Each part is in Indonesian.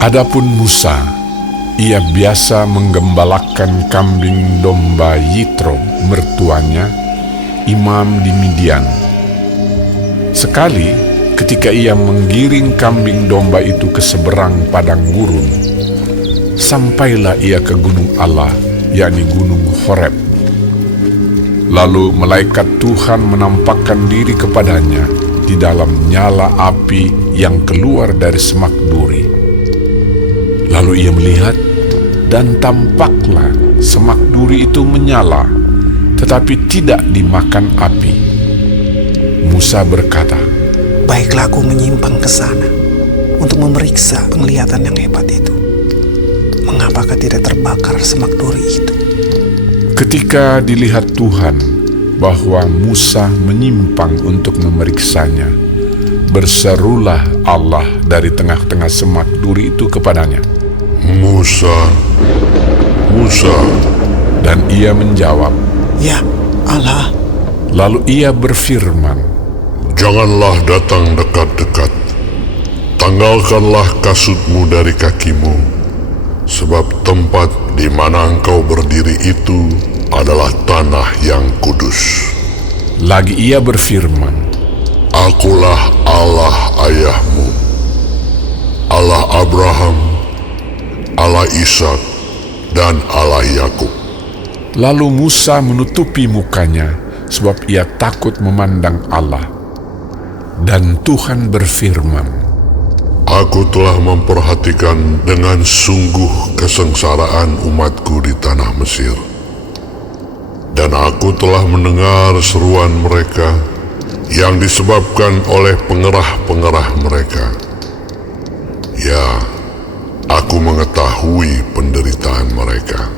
Adapun Musa, ia biasa menggembalakan kambing domba Yitro, mertuanya, imam di Midian. Sekali, ketika ia menggiring kambing domba itu ke seberang padang gurun, sampailah ia ke gunung Allah, yakni gunung Horeb. Lalu malaikat Tuhan menampakkan diri kepadanya di dalam nyala api yang keluar dari semak duri. Lalu ia melihat, dan tampaklah semak duri itu menyala, tetapi tidak dimakan api. Musa berkata, "Baiklah, aku menyimpang ke sana untuk memeriksa penglihatan yang hebat itu. Mengapakah tidak terbakar semak duri itu?" Ketika dilihat Tuhan bahwa Musa menyimpang untuk memeriksanya, berserulah Allah dari tengah-tengah semak duri itu kepadanya, "Musa, Musa." Dan ia menjawab, "Ya, Allah." Lalu ia berfirman, "Janganlah datang dekat-dekat. Tanggalkanlah kasutmu dari kakimu, sebab tempat di mana engkau berdiri itu adalah tanah yang kudus." Lagi ia berfirman, "Akulah Allah ayahmu, Allah Abraham, Allah Ishak, dan Allah Yakub." Lalu Musa menutupi mukanya, sebab ia takut memandang Allah. Dan Tuhan berfirman, "Aku telah memperhatikan dengan sungguh kesengsaraan umatku di tanah Mesir. Dan aku telah mendengar seruan mereka yang disebabkan oleh pengerah-pengerah mereka. Ya, aku mengetahui penderitaan mereka.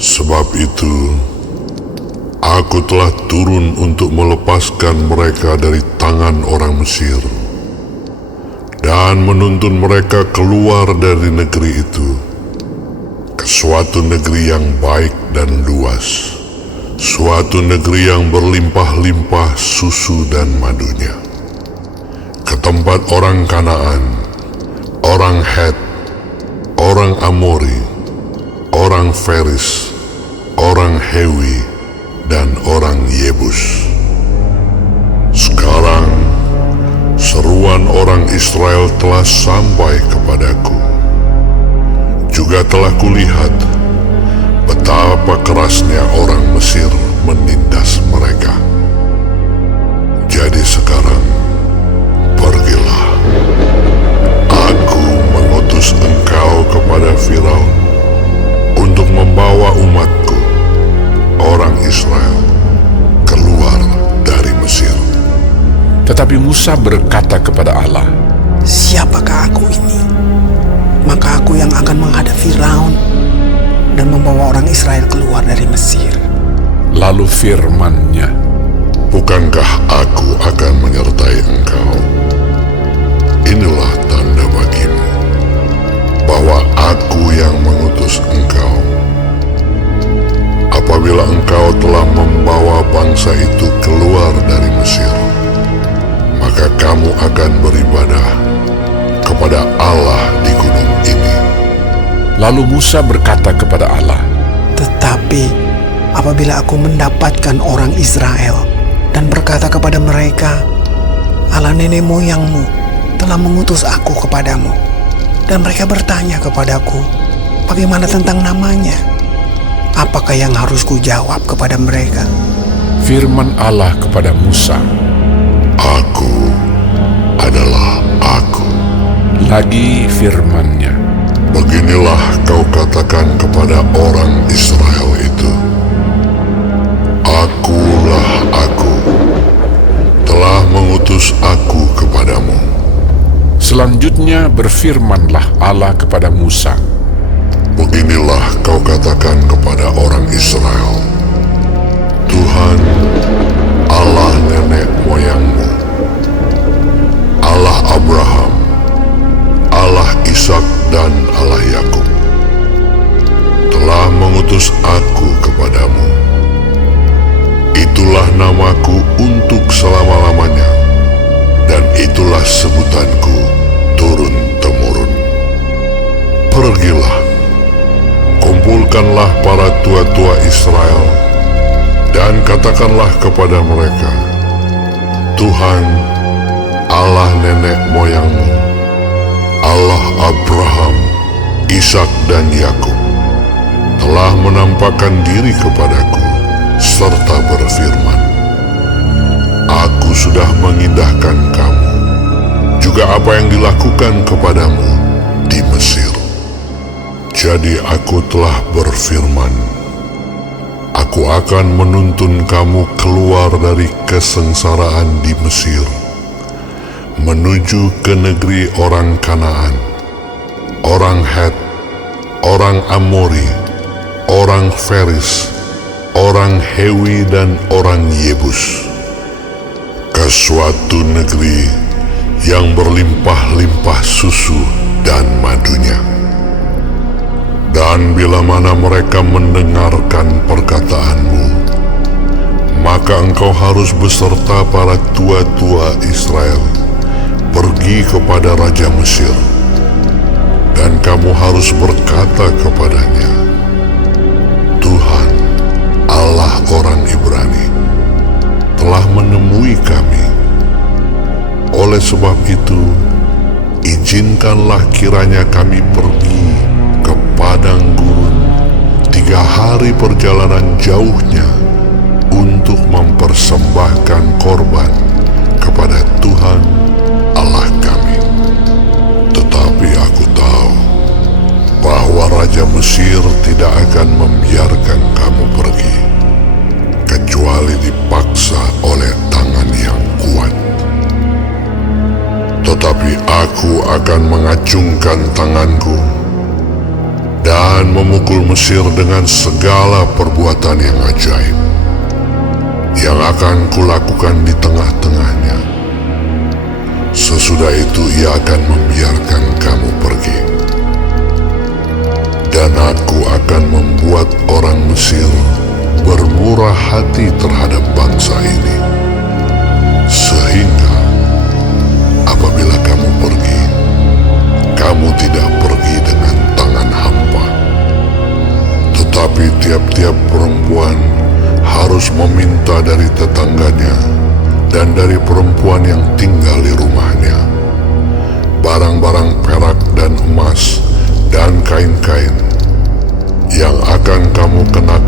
Sebab itu, aku telah turun untuk melepaskan mereka dari tangan orang Mesir dan menuntun mereka keluar dari negeri itu ke suatu negeri yang baik dan luas, suatu negeri yang berlimpah-limpah susu dan madunya, ke tempat orang Kanaan, orang Het, orang Amori, orang Feris, orang Hewi, dan orang Yebus. Sekarang seruan orang Israel telah sampai kepadaku. Juga telah kulihat betapa kerasnya orang Mesir menindas mereka. Jadi sekarang pergilah. Aku mengutus engkau kepada Firaun untuk membawa umatku, orang Israel, keluar dari Mesir." tetapi Musa berkata kepada Allah, "Siapakah aku ini? Maka aku yang akan menghadap Firaun dan membawa orang Israel keluar dari Mesir." Lalu firman-Nya, "Bukankah aku akan menyertai engkau? Inilah tanda bagimu bahwa aku yang mengutus engkau. Apabila engkau telah membawa bangsa itu keluar dari Mesir, maka kamu akan beribadah kepada Allah di gunung ini." Lalu Musa berkata kepada Allah, "Tetapi apabila aku mendapatkan orang Israel dan berkata kepada mereka, 'Allah nenek moyangmu telah mengutus aku kepadamu,' dan mereka bertanya kepadaku, 'Bagaimana tentang namanya?' apakah yang harus kujawab kepada mereka?" firman Allah kepada Musa, "Aku adalah Aku." lagi firman-Nya, Beginilah kau katakan kepada orang Israel itu, "Akulah Aku, telah mengutus Aku kepadamu." Selanjutnya berfirmanlah Allah kepada Musa, Beginilah kau katakan kepada orang Israel, "Tuhan, Allah nenek moyangmu, Allah Abraham, Allah Ishak dan Allah Yakub, telah mengutus aku kepadamu. Itulah namaku untuk selama-lamanya, dan itulah sebutanku turun-temurun. Pergilah, kumpulkanlah para tua-tua Israel, dan katakanlah kepada mereka, Tuhan, Allah nenek moyangmu, Allah Abraham, Ishak dan Yakub, telah menampakkan diri kepadaku, serta berfirman, Aku sudah mengindahkan kamu, juga apa yang dilakukan kepadamu di Mesir. Jadi aku telah berfirman, Aku akan menuntun kamu keluar dari kesengsaraan di Mesir, menuju ke negeri orang Kanaan, orang Het, orang Amori, orang Feris, orang Hewi dan orang Yebus, ke suatu negeri yang berlimpah-limpah susu dan madunya. Dan bila mana mereka mendengarkan perkataanmu, maka engkau harus beserta para tua-tua Israel pergi kepada Raja Mesir, dan kamu harus berkata kepadanya, Tuhan, Allah orang Ibrani, telah menemui kami. Oleh sebab itu, izinkanlah kiranya kami pergi ke padang gurun 3 hari perjalanan jauhnya untuk mempersembahkan korban kepada Tuhan Allah kami. Tetapi aku tahu bahwa Raja Mesir tidak akan membiarkan kamu pergi, kecuali dipaksa oleh tangan yang kuat. Tetapi aku akan mengacungkan tanganku dan memukul Mesir dengan segala perbuatan yang ajaib yang akan kulakukan di tengah-tengahnya. Sesudah itu ia akan membiarkan kamu pergi, dan aku akan membuat orang Mesir bermurah hati terhadap bangsa ini, sehingga apabila kamu pergi, kamu tidak pergi dengan tangan hampa. Tetapi tiap-tiap perempuan harus meminta dari tetangganya dan dari perempuan yang tinggal di rumahnya barang-barang perak dan emas dan kain-kain yang akan kamu kenakan